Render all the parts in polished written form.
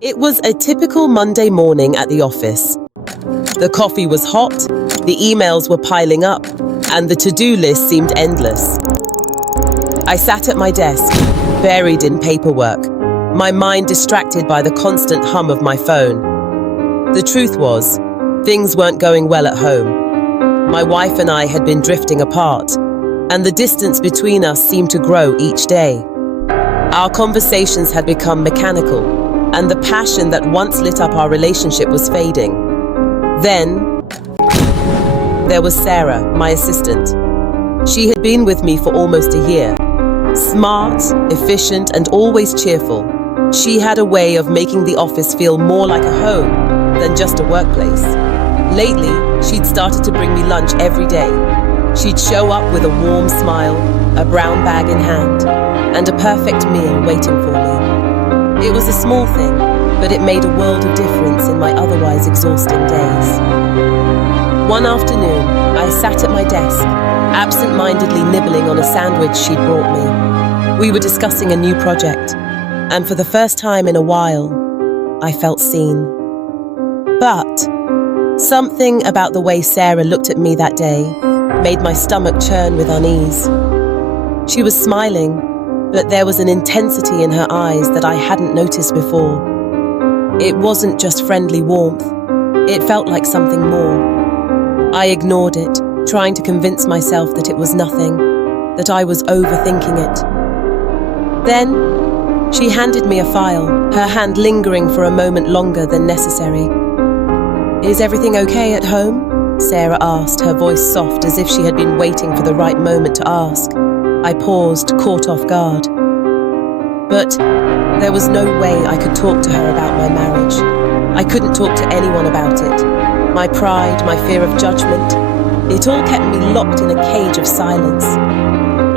It was a typical Monday morning at the office. The coffee was hot, the emails were piling up, and the to-do list seemed endless. I sat at my desk, buried in paperwork, my mind distracted by the constant hum of my phone. The truth was, things weren't going well at home. My wife and I had been drifting apart, and the distance between us seemed to grow each day. Our conversations had become mechanical, and the passion that once lit up our relationship was fading. Then, there was Sarah, my assistant. She had been with me for almost a year. Smart, efficient, and always cheerful, she had a way of making the office feel more like a home than just a workplace. Lately, she'd started to bring me lunch every day. She'd show up with a warm smile, a brown bag in hand, and a perfect meal waiting for me. It was a small thing, but it made a world of difference in my otherwise exhausting days. One afternoon, I sat at my desk, absent-mindedly nibbling on a sandwich she'd brought me. We were discussing a new project, and for the first time in a while, I felt seen. But something about the way Sarah looked at me that day made my stomach churn with unease. She was smiling, but there was an intensity in her eyes that I hadn't noticed before. It wasn't just friendly warmth. It felt like something more. I ignored it, trying to convince myself that it was nothing, that I was overthinking it. Then, she handed me a file, her hand lingering for a moment longer than necessary. "Is everything okay at home?" Sarah asked, her voice soft as if she had been waiting for the right moment to ask. I paused, caught off guard. But there was no way I could talk to her about my marriage. I couldn't talk to anyone about it. My pride, my fear of judgment, it all kept me locked in a cage of silence.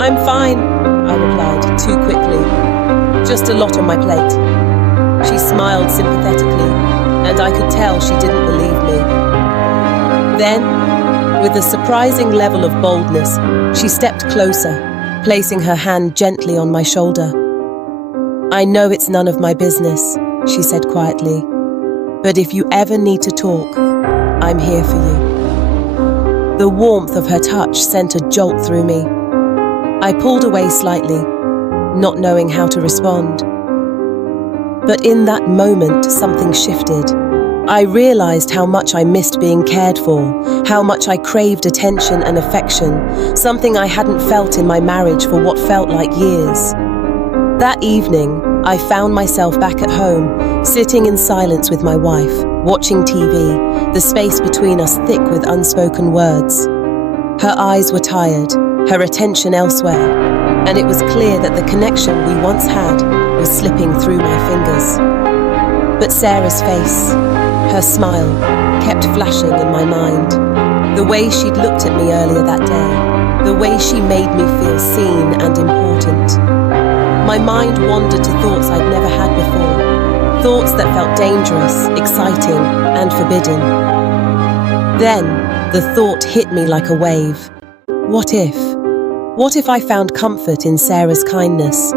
"I'm fine," I replied, too quickly. "Just a lot on my plate." She smiled sympathetically, and I could tell she didn't believe me. Then, with a surprising level of boldness, she stepped closer, placing her hand gently on my shoulder. "I know it's none of my business," she said quietly, "but if you ever need to talk, I'm here for you." The warmth of her touch sent a jolt through me. I pulled away slightly, not knowing how to respond. But in that moment, something shifted. I realized how much I missed being cared for, how much I craved attention and affection, something I hadn't felt in my marriage for what felt like years. That evening, I found myself back at home, sitting in silence with my wife, watching TV, the space between us thick with unspoken words. Her eyes were tired, her attention elsewhere, and it was clear that the connection we once had was slipping through my fingers. But Sarah's face, her smile, kept flashing in my mind. The way she'd looked at me earlier that day, the way she made me feel seen and important. My mind wandered to thoughts I'd never had before, thoughts that felt dangerous, exciting, and forbidden. Then, the thought hit me like a wave. What if? What if I found comfort in Sarah's kindness?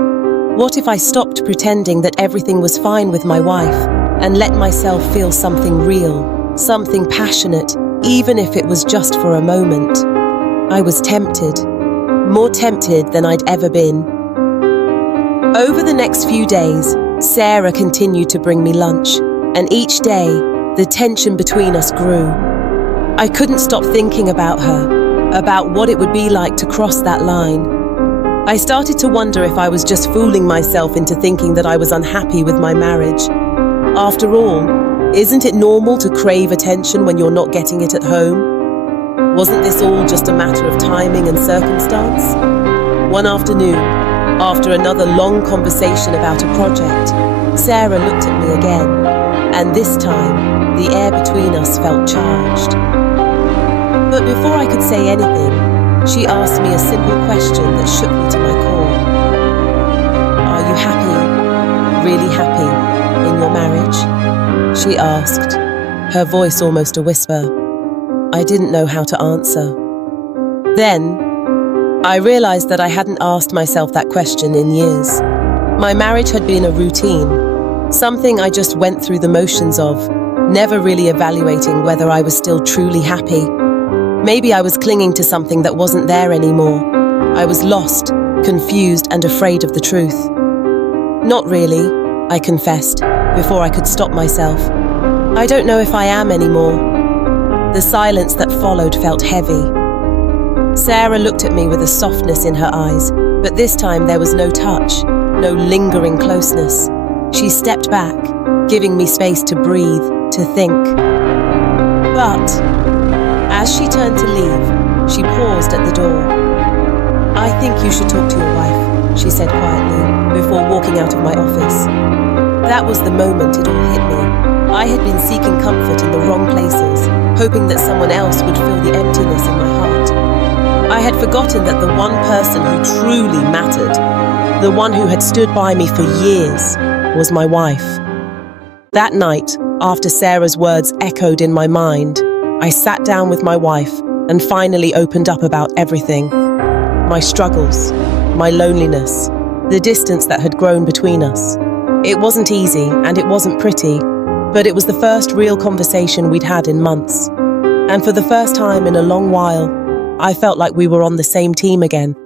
What if I stopped pretending that everything was fine with my wife and let myself feel something real, something passionate, even if it was just for a moment? I was tempted, more tempted than I'd ever been. Over the next few days, Sarah continued to bring me lunch, and each day, the tension between us grew. I couldn't stop thinking about her, about what it would be like to cross that line. I started to wonder if I was just fooling myself into thinking that I was unhappy with my marriage. After all, isn't it normal to crave attention when you're not getting it at home? Wasn't this all just a matter of timing and circumstance? One afternoon, after another long conversation about a project, Sarah looked at me again, and this time, the air between us felt charged. But before I could say anything, she asked me a simple question that shook me to my core. "Are you happy, really happy, in your marriage?" she asked, her voice almost a whisper. I didn't know how to answer. Then, I realized that I hadn't asked myself that question in years. My marriage had been a routine, Something I just went through the motions of, never really evaluating whether I was still truly happy. Maybe I was clinging to something that wasn't there anymore. I was lost, confused, and afraid of the truth. Not really, I confessed, before I could stop myself. I don't know if I am anymore. The silence that followed felt heavy. Sarah looked at me with a softness in her eyes, but this time there was no touch, no lingering closeness. She stepped back, giving me space to breathe, to think. But as she turned to leave, she paused at the door. "I think you should talk to your wife," she said quietly, before walking out of my office. That was the moment it all hit me. I had been seeking comfort in the wrong places, hoping that someone else would fill the emptiness in my heart. I had forgotten that the one person who truly mattered, the one who had stood by me for years, was my wife. That night, after Sarah's words echoed in my mind, I sat down with my wife and finally opened up about everything. My struggles, my loneliness, the distance that had grown between us. It wasn't easy and it wasn't pretty, but it was the first real conversation we'd had in months. And for the first time in a long while, I felt like we were on the same team again.